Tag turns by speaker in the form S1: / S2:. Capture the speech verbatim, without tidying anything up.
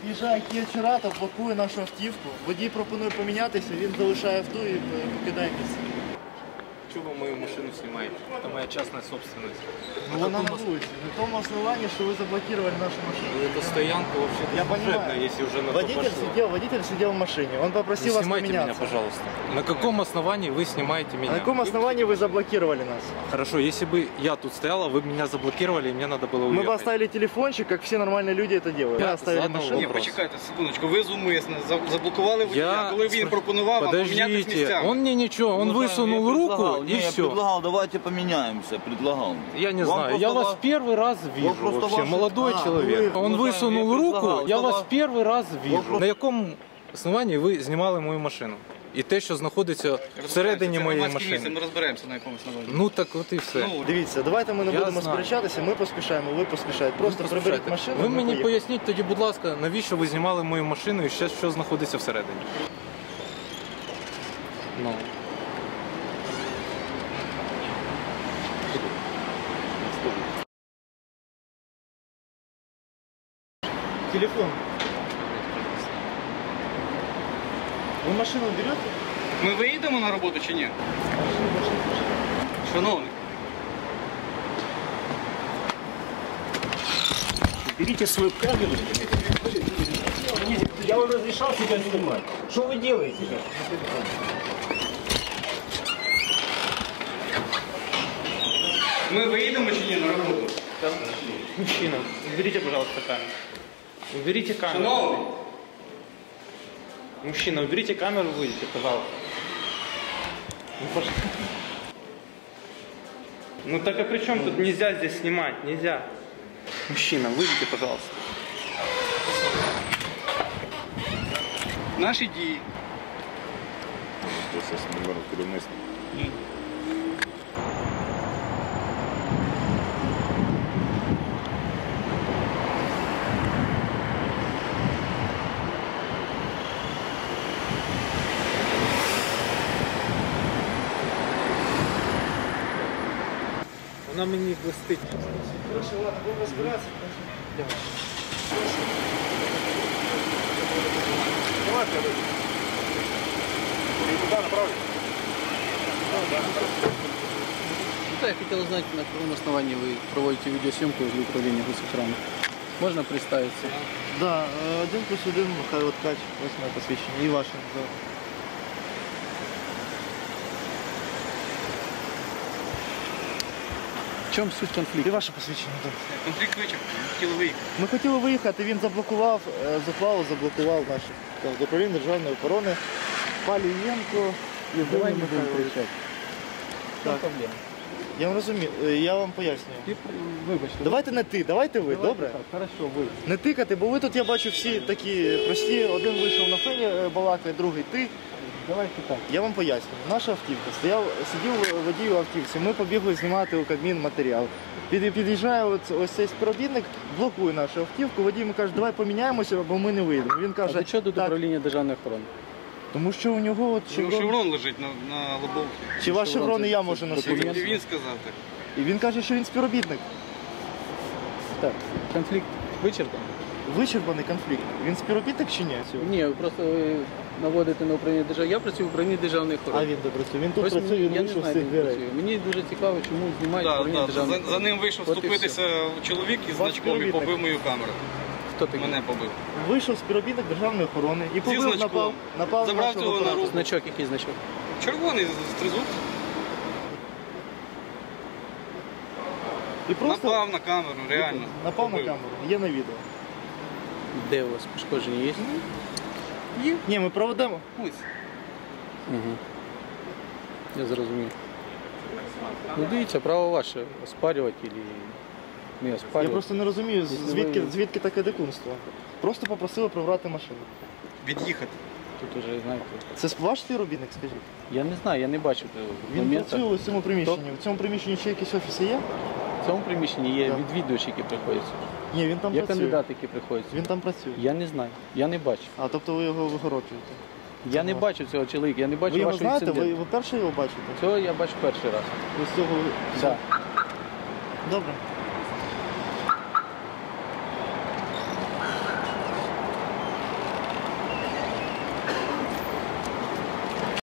S1: Під'їжджає Kia Cerato, блокує нашу автівку. Водій пропонує помінятися, він залишає авто і покидає місце.
S2: Чего вы мою машину снимаете? Это моя частная собственность.
S1: Ну, вона на вулиці. На тому основании, что вы заблокировали нашу машину.
S2: Это стоянка вообще-то
S1: Я
S2: служебная,
S1: понимаю.
S2: если уже на то
S1: Водитель
S2: пошло.
S1: сидел, водитель сидел в машине. Он попросил
S2: Не
S1: вас
S2: снимайте меня,
S1: поменяться.
S2: пожалуйста. На каком основании вы снимаете меня?
S1: На каком основании вы заблокировали нас?
S2: Хорошо, если бы я тут стояла, вы бы меня заблокировали, и мне надо было уехать.
S1: Мы бы оставили телефончик, как все нормальные люди это делают.
S2: Я
S1: Мы оставили
S2: задал
S1: машину.
S3: Ні,
S2: вопрос.
S3: почекайте, секундочку, ви зумисно за- заблокували водія,
S2: Я...
S3: коли він пропонував вам помінятися
S2: Подождите,
S3: місцями.
S2: он мне ничего, он высунул руку
S4: Не,
S2: и
S4: я
S2: все.
S4: предлагал, давайте поменяемся, предлагал.
S2: Я не
S4: Вам
S2: знаю,
S4: просто
S2: я вас
S4: ваш-
S2: первый раз вижу
S4: просто
S2: вообще,
S4: ваши-
S2: молодой
S1: А,
S2: человек.
S1: вы-
S2: Он
S4: уважаемый,
S2: высунул
S4: я
S2: руку,
S4: предлагал,
S2: я
S4: это
S2: вас
S4: ваш-
S2: первый раз вижу.
S4: просто-
S2: На якому основанні ви знімали мою машину? І те, що знаходиться всередині
S3: Це
S2: моєї
S3: громадське місце,
S2: машини.
S3: ми розберемося на якомусь основанні.
S2: Ну так от і все.
S3: Ну,
S1: Дивіться, давайте ми не
S2: Я
S1: будемо
S2: знаю.
S1: сперечатися, ми поспішаємо, ви поспішаєте. Просто
S2: Ви
S1: приберіть
S2: поспішайте.
S1: машину.
S2: Ви
S1: ми
S2: мені
S1: поїхали.
S2: поясніть тоді, будь ласка, навіщо ви знімали мою машину і ще що знаходиться всередині? Ну.
S1: Телефон. Вы машину берете?
S3: Ми виїдемо на роботу чи ні? Шановний,
S5: Берите свою камеру. Я вам разрешал себя снимать. Что вы делаете?
S3: ми виїдемо чи ні на роботу?
S6: Мужчина, уберите, пожалуйста, камеру. Уберите камеру.
S3: Шановний,
S6: Мужчина, уберите камеру, выйдите, пожалуйста. Ну, пожалуйста. Ну так а при чем тут нельзя здесь снимать? Нельзя. Мужчина, выйдите, пожалуйста.
S3: наші дії.
S6: Вона мені блистить.
S1: Хорошо, ладно, будем разбираться. Давай, куда направить?
S7: Да, я хотел узнать, на каком основании вы проводите видеосъемку возле управления госохраны. Можно представиться?
S1: Да, один плюс один, Михайло Ткач, восьмое посвящение. И ваше, да.
S7: В чем суть
S1: І
S7: конфликта?
S1: ваше посвідчення, так.
S3: Конфлікт вичерпаний, ми хотіли виїхати.
S1: Ми хотіли виїхати, він заблокував, е, захвалу заблокував наш там, управління державної охорони Палієнко Євгеній
S7: Давай не будем
S1: Михайлович.
S7: кричать. В
S1: Так.
S7: чем проблема?
S1: Я вам розумію, е, я вам пояснюю.
S7: Ты, вибачте.
S1: Давайте не ти, давайте ви,
S7: Давайте
S1: добре?
S7: так, Хорошо, ви.
S1: Не тикати, бо ви тут, я бачу, всі такі прості. Один вийшов на фені е, балакає, другий ти.
S7: Давайте так.
S1: Я вам пояснюю. Наша автівка стояв, сидів водій у автівці. Ми побігли знімати у Кабмін матеріал. Під, під'їжджає ось, ось цей співробітник, блокує нашу автівку. Водій йому каже, давай поміняємося, бо ми не вийдемо. Він
S7: А
S1: каже,
S7: до чого тут
S1: так,
S7: управління державної охорони?
S1: тому що у нього от
S3: Шеврон,
S1: шеврон.
S3: шеврон лежить на, на лобовці.
S1: Чи ваш
S7: Шеврон
S1: шеврон і
S7: це-
S1: я
S7: це
S1: можу
S3: І
S1: носити?
S7: документ.
S3: він сказав так.
S1: І він каже, що він співробітник.
S7: Так, конфлікт вичерпан?
S1: Вичерпаний конфлікт. Він співробітник чи ні?
S7: Ні, ви просто ви наводите на управління державної. Я працюю в управлінні державної
S1: А
S7: охорони.
S1: він де працює? Він тут
S7: Ось
S1: працює, він
S7: я не
S1: вийшов з
S7: знаю,
S1: цих
S7: де він
S1: дверей.
S7: працює. Мені дуже цікаво, чому знімають
S3: Да,
S7: управління
S3: да,
S7: державної
S3: за, за ним вийшов
S7: От і
S3: вступитися чоловік із
S1: Ваш
S3: значком і
S1: співробітник.
S3: побив мою камеру.
S7: Хто такий?
S3: Мене побив.
S1: Вийшов співробітник державної охорони і
S3: Зі
S1: побив,
S3: значком.
S1: напав, напав
S3: Забрав
S1: нашого
S3: цього на
S1: оператора.
S3: руку.
S7: Значок, який значок?
S3: Червоний з тризуб.
S1: І просто
S3: Напав на камеру, реально.
S1: напав на
S3: Побив.
S1: камеру. Є на відео.
S7: Де у вас пошкодження є?
S1: Є. Ні, ми проведемо.
S3: Ось.
S7: Угу. Я зрозумів. Ну дивіться, право ваше оспарювати або не
S1: Я
S7: оспарювати.
S1: просто не розумію,
S7: Якщо
S1: звідки,
S7: ви-
S1: звідки таке дикунство. Просто попросили прибрати машину.
S3: Від'їхати.
S7: Тут уже, знаєте,
S1: Це ваш співробітник, скажіть?
S7: я не знаю, я не бачив
S1: Він
S7: моменту.
S1: працює у цьому приміщенні. В цьому приміщенні ще якісь офіси є?
S7: В цьому приміщенні є
S1: Так.
S7: відвідувачі, які приходять.
S1: Ні, він там
S7: Є
S1: працює.
S7: кандидати, які приходять.
S1: Він там працює.
S7: Я не знаю, я не бачу.
S1: А, тобто ви його вигороджуєте.
S7: Я не бачу цього чоловіка, я не бачу
S1: Ви його
S7: вашого
S1: знаєте? Ви,
S7: інциденту.
S1: ви перше його бачите?
S7: Цього я бачу перший раз.
S1: Ви з цього...
S7: Да.
S1: Добре.